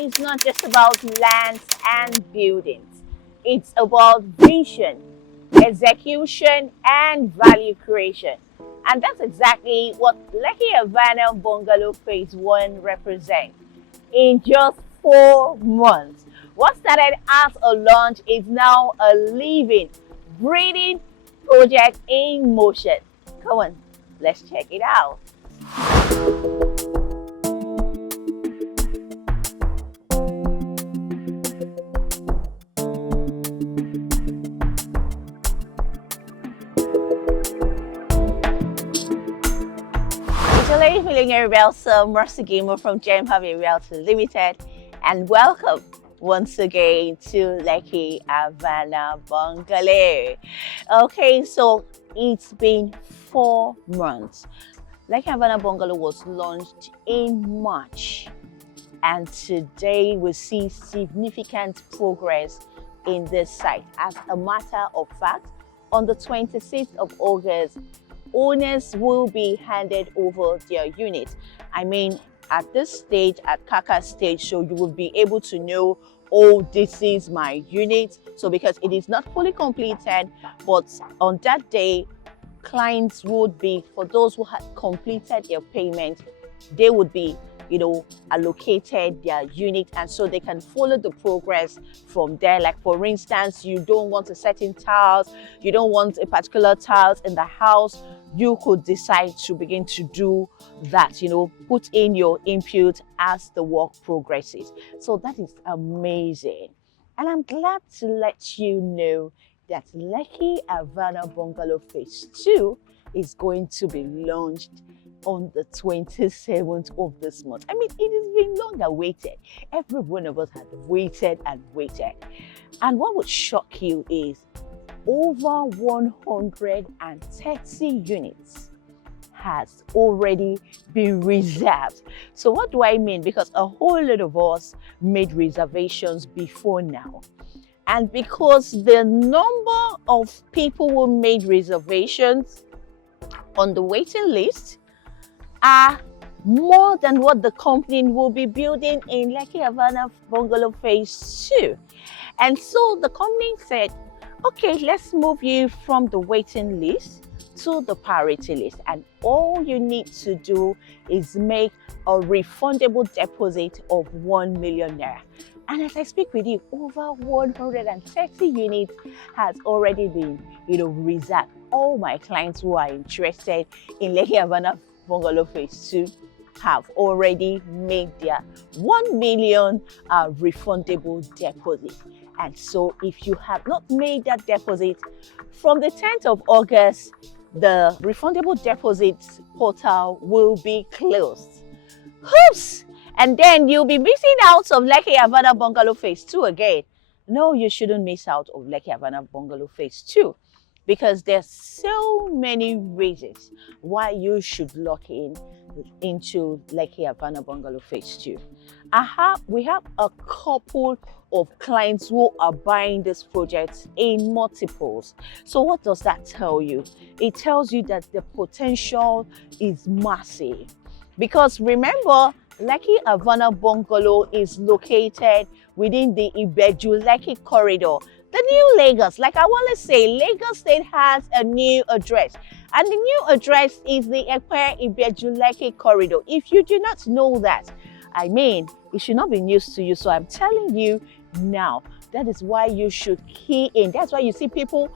is not just about lands and buildings. It's about vision, execution, and value creation. And that's exactly what Lekki Avana Bungalow Phase One represents. In just 4 months, what started as a launch is now a living, breathing project in motion. Come on, let's check it out. Hello, feeling a Realtor, Mercy Gamer from Gem Harvey Realty Limited, and welcome once again to Lekki Avana Bungalow. Okay, so it's been 4 months. Lekki Avana Bungalow was launched in March, and today we see significant progress in this site. As a matter of fact, on the 26th of August, owners will be handed over their unit. I mean, at this stage, at Kaka stage, so you will be able to know, oh, this is my unit. So because it is not fully completed, but on that day, clients would be, for those who had completed their payment, they would be allocated their unit, and so they can follow the progress from there. Like for instance, you don't want a certain tiles, you don't want a particular tiles in the house, you could decide to begin to do that, put in your input as the work progresses. So that is amazing. And I'm glad to let you know that Lekki Avana Bungalow Phase 2 is going to be launched on the 27th of this month. I mean, it has been long awaited. Every one of us had waited and waited. And what would shock you is over 130 units has already been reserved. So what do I mean? Because a whole lot of us made reservations before now. And because the number of people who made reservations on the waiting list are more than what the company will be building in Lekki Avana Bungalow Phase 2. And so the company said, okay, let's move you from the waiting list to the priority list. And all you need to do is make a refundable deposit of 1 million naira. And as I speak with you, over 130 units has already been, reserved. All my clients who are interested in Lekki Avana Bungalow Phase 2 have already made their 1 million refundable deposit. And so if you have not made that deposit, from the 10th of August, the refundable deposit portal will be closed. Oops! And then you'll be missing out of Lekki Avana Bungalow Phase 2 again. No, you shouldn't miss out of Lekki Avana Bungalow Phase 2. Because there's so many reasons why you should lock into Lekki Avana Bungalow Phase 2. We have a couple of clients who are buying this project in multiples. So what does that tell you? It tells you that the potential is massive. Because remember, Lekki Avana Bungalow is located within the Ibeju-Lekki corridor. The new Lagos, like I want to say, Lagos State has a new address. And the new address is the Ibeju-Lekki corridor. If you do not know that, I mean, it should not be news to you. So I'm telling you now, that is why you should key in. That's why you see people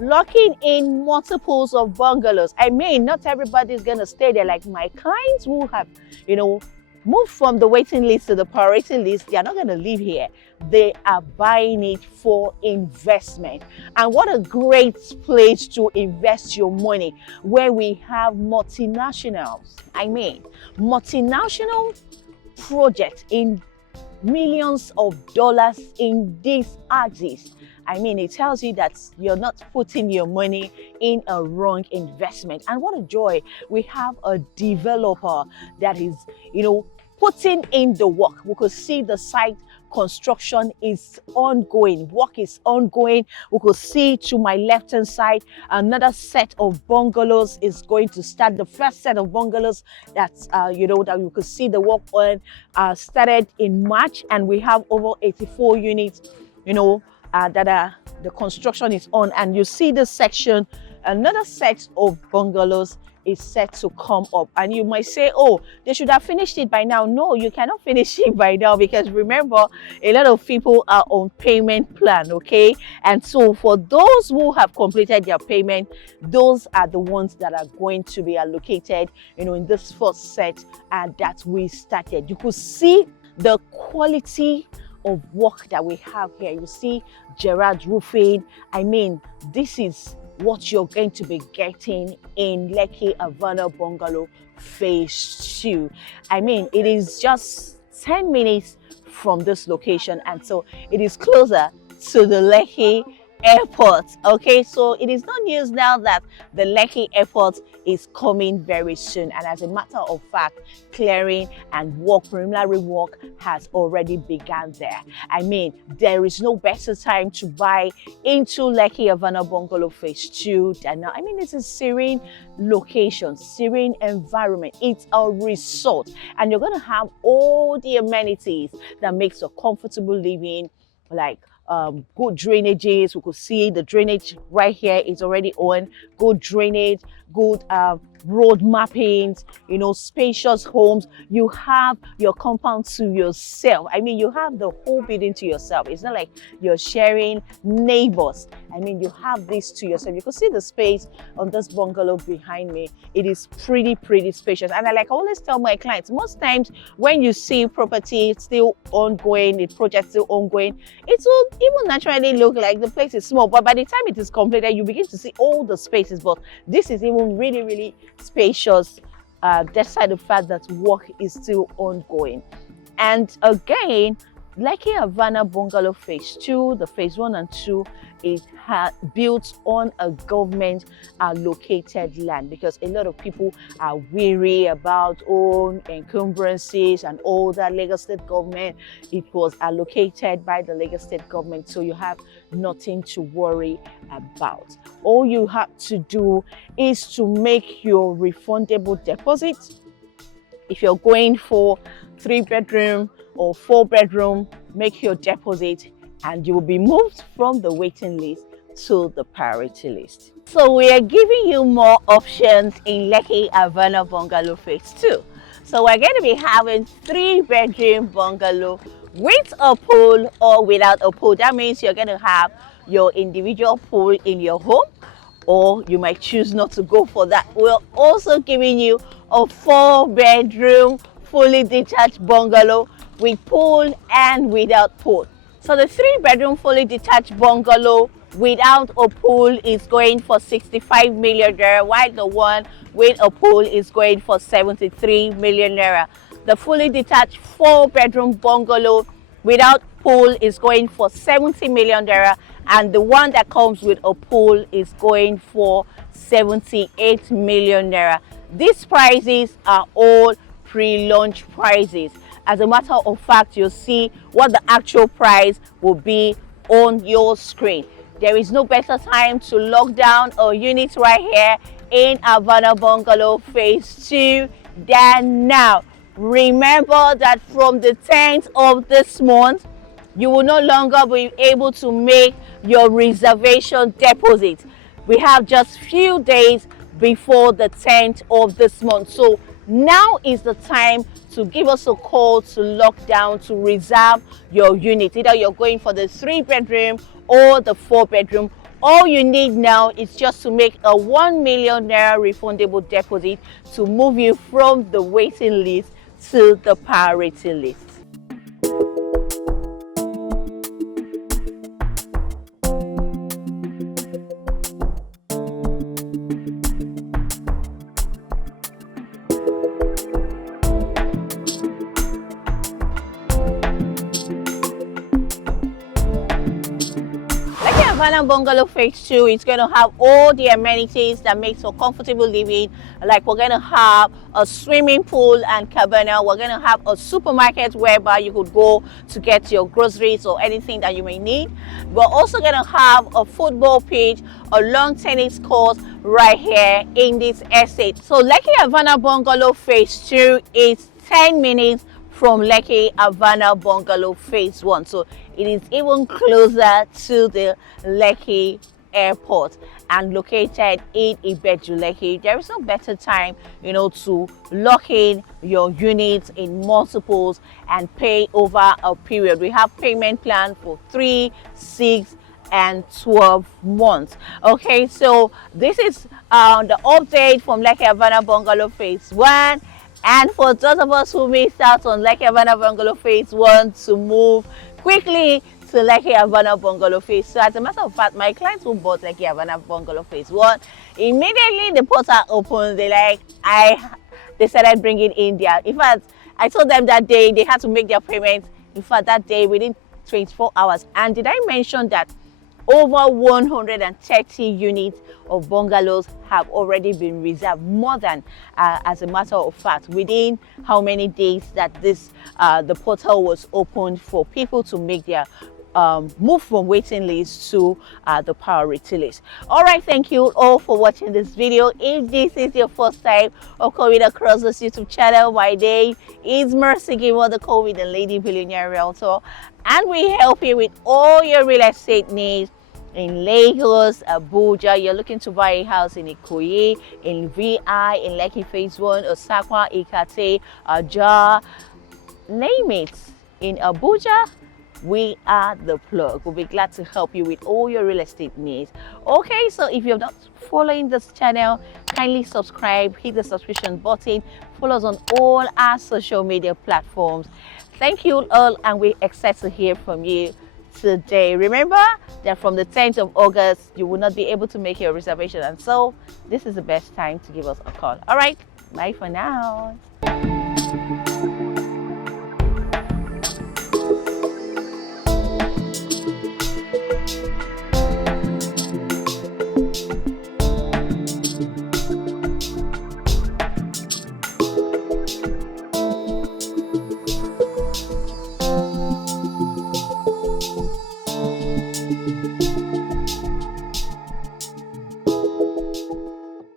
locking in multiples of bungalows. I mean, not everybody is going to stay there. Like my clients who have, moved from the waiting list to the priority list, they are not going to live here. They are buying it for investment. And what a great place to invest your money, where we have multinationals. I mean, multinational projects in millions of dollars in these axis. I mean, it tells you that you're not putting your money in a wrong investment. And what a joy. We have a developer that is, putting in the work. We could see the site construction is ongoing, work is ongoing. We could see to my left hand side another set of bungalows is going to start. The first set of bungalows that's that you could see the work on started in March, and we have over 84 units that the construction is on. And you see this section, another set of bungalows is set to come up. And you might say, oh, they should have finished it by now. No, you cannot finish it by now, because remember, a lot of people are on payment plan, okay? And so for those who have completed their payment, those are the ones that are going to be allocated in this first set that we started. You could see the quality of work that we have here. You see Gerard Roofing. I mean, this is what you're going to be getting in Lekki Avana Bungalow Phase 2. I mean, it is just 10 minutes from this location, and so it is closer to the Lekki Airport. Okay, so it is not news now that the Lekki Airport is coming very soon, and as a matter of fact, clearing and preliminary work has already begun there. I mean, there is no better time to buy into Lekki Avana Bungalow Phase 2 than now. I mean, it's a serene location, serene environment. It's a resort, and you're going to have all the amenities that makes a comfortable living, like good drainages. We could see the drainage right here is already on. Good drainage, good road mappings, spacious homes. You have your compound to yourself. I mean, you have the whole building to yourself. It's not like you're sharing neighbors. I mean, you have this to yourself. You can see the space on this bungalow behind me. It is pretty spacious. And I always tell my clients, most times when you see property still ongoing, the project still ongoing, it will even naturally look like the place is small. But by the time it is completed, you begin to see all the spaces. But this is even really spacious, despite the fact that work is still ongoing. And again, Lekki Avana Bungalow Phase 2, the Phase 1 and 2, is built on a government allocated land, because a lot of people are weary about own encumbrances and all that. Lagos State government, it was allocated by the Lagos State government, so you have nothing to worry about. All you have to do is to make your refundable deposit. If you're going for 3-bedroom or 4-bedroom, make your deposit and you will be moved from the waiting list to the priority list. So we are giving you more options in Lekki Avana Bungalow Phase 2. So we're going to be having 3-bedroom bungalow with a pool or without a pool. That means you're going to have your individual pool in your home, or you might choose not to go for that. We're also giving you a 4-bedroom fully detached bungalow with pool and without pool. So the 3-bedroom fully detached bungalow without a pool is going for 65 million naira, while the one with a pool is going for 73 million naira. The fully detached 4-bedroom bungalow without pool is going for 70 million naira, and the one that comes with a pool is going for 78 million naira. These prices are all pre-launch prices. As a matter of fact, you'll see what the actual price will be on your screen. There is no better time to lock down a unit right here in Avana Bungalow Phase 2 than now. Remember that from the 10th of this month, you will no longer be able to make your reservation deposit. We have just few days before the 10th of this month. So now is the time to give us a call to lock down, to reserve your unit. Either you're going for the 3-bedroom or the 4-bedroom. All you need now is just to make a 1 million naira refundable deposit to move you from the waiting list to the priority list. Avana Bungalow Phase 2 is going to have all the amenities that makes for comfortable living. Like we're going to have a swimming pool and cabana. We're going to have a supermarket whereby you could go to get your groceries or anything that you may need. We're also going to have a football pitch, a long tennis court right here in this estate. So Lekki Avana Bungalow Phase 2 is 10 minutes from Lekki Avana Bungalow Phase 1. So it is even closer to the Lekki airport and located in Ibeju, Lekki. There is no better time, to lock in your units in multiples and pay over a period. We have payment plan for 3, 6, and 12 months. Okay, so this is the update from Lekki Avana Bungalow Phase 1. And for those of us who missed out on Lekki Avana Bungalow Phase 1 to move quickly to Lekki Avana Bungalow Phase 2. As a matter of fact, my clients who bought Lekki Avana Bungalow Phase 1, immediately the portal opened, they started bringing in their, in fact, I told them that day they had to make their payments, in fact, that day within 24 hours. And did I mention that over 130 units of bungalows have already been reserved, more than as a matter of fact, within how many days that the portal was opened for people to make their move from waiting list to the priority list. All right, thank you all for watching this video. If this is your first time of coming across this YouTube channel, my name is Mercy Giver, the COVID and Lady Billionaire Realtor, and we help you with all your real estate needs in Lagos, Abuja. You're looking to buy a house in Ikoyi, in VI, in Lekki Phase 1, Osakwa, Ikate, Ajah, name it. In Abuja, we are the plug. We'll be glad to help you with all your real estate needs. Okay, so if you're not following this channel, kindly subscribe, hit the subscription button, follow us on all our social media platforms. Thank you all, and we're excited to hear from you today. Remember that from the 10th of August, you will not be able to make your reservation, and so this is the best time to give us a call. All right, bye for now.